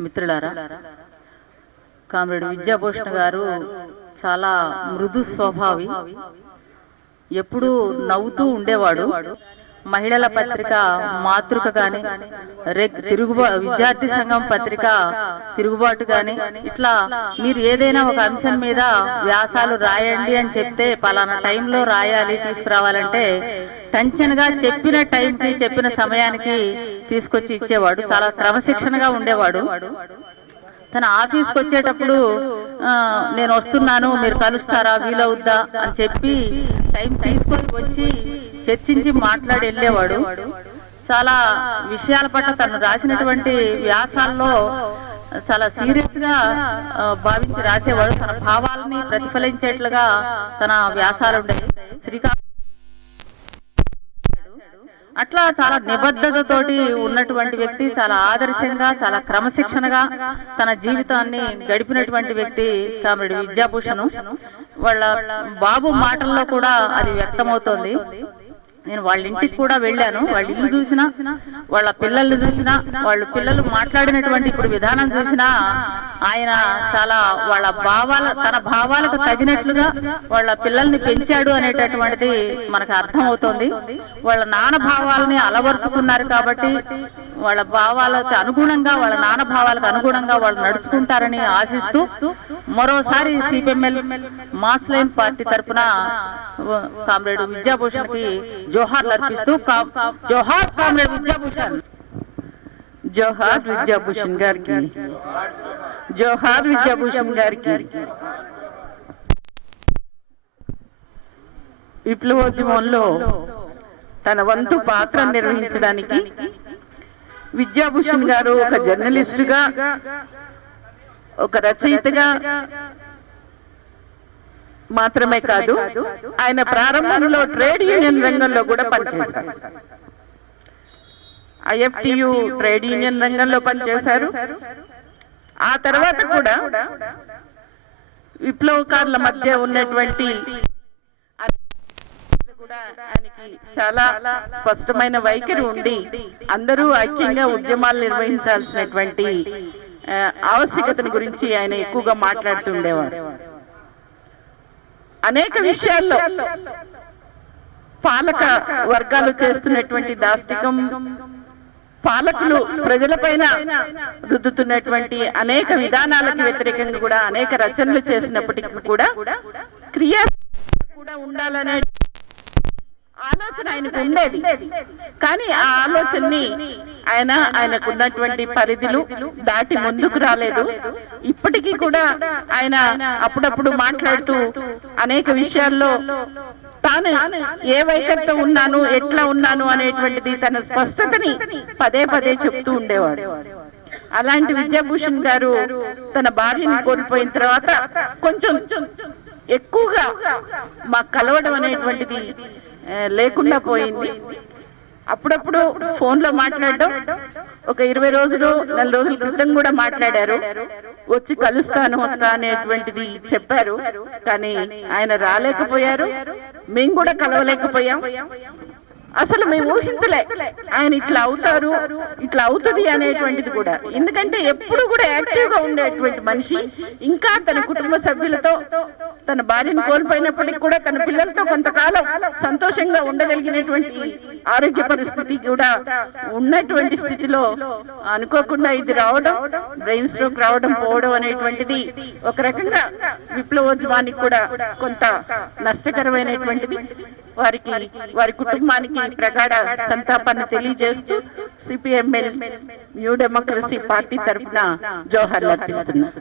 మిత్రులారా కామ్రేడ్ విద్యాభూషణ్ గారు చాలా మృదు స్వభావి. ఎప్పుడూ నవ్వుతూ ఉండేవాడు. మహిళల పత్రిక మాతృక గాని రెగ్ తిరుగుబా విద్యార్థి సంఘం పత్రిక తిరుగుబాటు గాని ఇట్లా మీరు ఏదైనా ఒక అంశం మీద వ్యాసాలు రాయండి అని చెప్తే పలానా టైంలో రాయాలి తీసుకురావాలంటే టెన్షన్గా చెప్పిన టైంకి చెప్పిన సమయానికి తీసుకొచ్చి ఇచ్చేవాడు చాలా క్రమశిక్షణగా ఉండేవాడు. తన ఆఫీస్కి వచ్చేటప్పుడు నేను వస్తున్నాను మీరు కలుస్తారా వీలవుద్దా? అని చెప్పి టైం తీసుకొని వచ్చి చర్చించి మాట్లాడి వెళ్ళేవాడు చాలా విషయాల పట్ల తను రాసినటువంటి వ్యాసాల్లో చాలా సీరియస్గా భావించి రాసేవాడు. తన భావాలని ప్రతిఫలించేట్లుగా తన వ్యాసాలు ఉండేవి శ్రీకాకుళం అట్లా చాలా నిబద్ధతతోటి ఉన్నటువంటి వ్యక్తి చాలా ఆదర్శంగా చాలా క్రమశిక్షణగా తన జీవితాన్ని గడిపినటువంటి వ్యక్తి కామెడి విద్యాభూషణ్. వాళ్ళ బాబు మాటల్లో కూడా అది వ్యక్తమవుతోంది. నేను వాళ్ళ ఇంటికి కూడా వెళ్ళాను. వాళ్ళ ఇల్లు చూసినా వాళ్ళ పిల్లల్ని చూసినా వాళ్ళ పిల్లలు మాట్లాడినటువంటి ఇప్పుడు విధానం చూసినా ఆయన చాలా వాళ్ళ భావాల తన భావాలకు తగినట్లుగా వాళ్ళ పిల్లల్ని పెంచాడు అనేటటువంటిది మనకు అర్థమవుతోంది. వాళ్ళ నాన్న భావాలని అలవరుచుకున్నారు కాబట్టి వాళ్ళ భావాలకు అనుగుణంగా వాళ్ళ నాన్న భావాలకు అనుగుణంగా వాళ్ళు నడుచుకుంటారని ఆశిస్తూ మరోసారి సిపిఎంఎల్ మాస్ లైన్ పార్టీ తరఫున కామ్రేడ్ విద్యాభూషణ్కి జోహార్లు అర్పిస్తూ జోహార్ కామ్రేడ్ విద్యాభూషణ్. జోహార్ విద్యాభూషణ్ గారికి. జోహార్ విద్యాభూషణ్ గారికి. విప్లవోద్యమంలో తన వంతు పాత్ర నిర్వహించడానికి విద్యాభూషణ్ గారు ఒక జర్నలిస్టుగా ఒక రచయితగా మాత్రమే కాదు ఆయన ప్రారంభంలో ట్రేడ్ యూనియన్ రంగంలో కూడా పనిచేశారు. ఐఎఫ్టియు ట్రేడ్ యూనియన్ రంగంలో పనిచేశారు. ఆ తర్వాత కూడా విప్లవకారుల మధ్య ఉన్నటువంటి కూడా ఆయనకి చాలా స్పష్టమైన వైఖరి ఉండి అందరూ ఐక్యంగా ఉద్యమాలు నిర్వహించాల్సినటువంటి ఆవశ్యకతను గురించి ఆయన ఎక్కువగా మాట్లాడుతుండేవాడు అనేక విషయాల్లో పాలక వర్గాలు చేస్తున్నటువంటి దాష్టికం పాలకులు ప్రజలపైన రుద్దుతున్నటువంటి అనేక విధానాలకు వ్యతిరేకంగా కూడా అనేక రచనలు చేసినప్పటికీ కూడా క్రియా కూడా ఉండాలనే ఆలోచన ఆయనకు ఉండేది. కానీ ఆ ఆలోచనని ఆయన ఆయనకు ఉన్నటువంటి పరిధులు దాటి ముందుకు రాలేదు. ఇప్పటికీ కూడా ఆయన అప్పుడప్పుడు మాట్లాడుతూ అనేక విషయాల్లో తాను ఏ వైఖరితో ఉన్నాను ఎట్లా ఉన్నాను అనేటువంటిది తన స్పష్టతని పదే పదే చెప్తూ ఉండేవాడు. అలాంటి విద్యాభూషణ్ గారు తన భార్యను కోల్పోయిన తర్వాత కొంచెం ఎక్కువగా మాకు కలవడం అనేటువంటిది లేకుండా పోయింది. అప్పుడప్పుడు ఫోన్లో మాట్లాడడం ఒక ఇరవై రోజులు నెల రోజుల క్రితం కూడా మాట్లాడారు. వచ్చి కలుస్తాను అనేటువంటిది చెప్పారు. కానీ ఆయన రాలేకపోయారు. మేము కూడా కలవలేకపోయాం. అసలు మేము ఊహించలే ఆయన ఇట్లా అవుతారు ఇట్లా అవుతుంది అనేటువంటిది కూడా. ఎందుకంటే ఎప్పుడు కూడా యాక్టివ్గా ఉండేటువంటి మనిషి ఇంకా తన కుటుంబ సభ్యులతో తన భార్యను కోల్పోయినప్పటికీ కూడా తన పిల్లలతో కొంతకాలం సంతోషంగా ఉండగలిగినటువంటి ఆరోగ్య పరిస్థితి కూడా ఉన్నటువంటి స్థితిలో అనుకోకుండా ఇది రావడం బ్రెయిన్ స్ట్రోక్ రావడం పోవడం అనేటువంటిది ఒక రకంగా విప్లవోద్యమానికి కూడా కొంత నష్టకరమైనటువంటిది. వారికి వారి కుటుంబానికి ప్రగాఢ సంతాపాన్ని తెలియజేస్తూ సిపిఎంఎల్ న్యూ డెమోక్రసీ పార్టీ తరఫున జోహార్లు అర్పిస్తున్నారు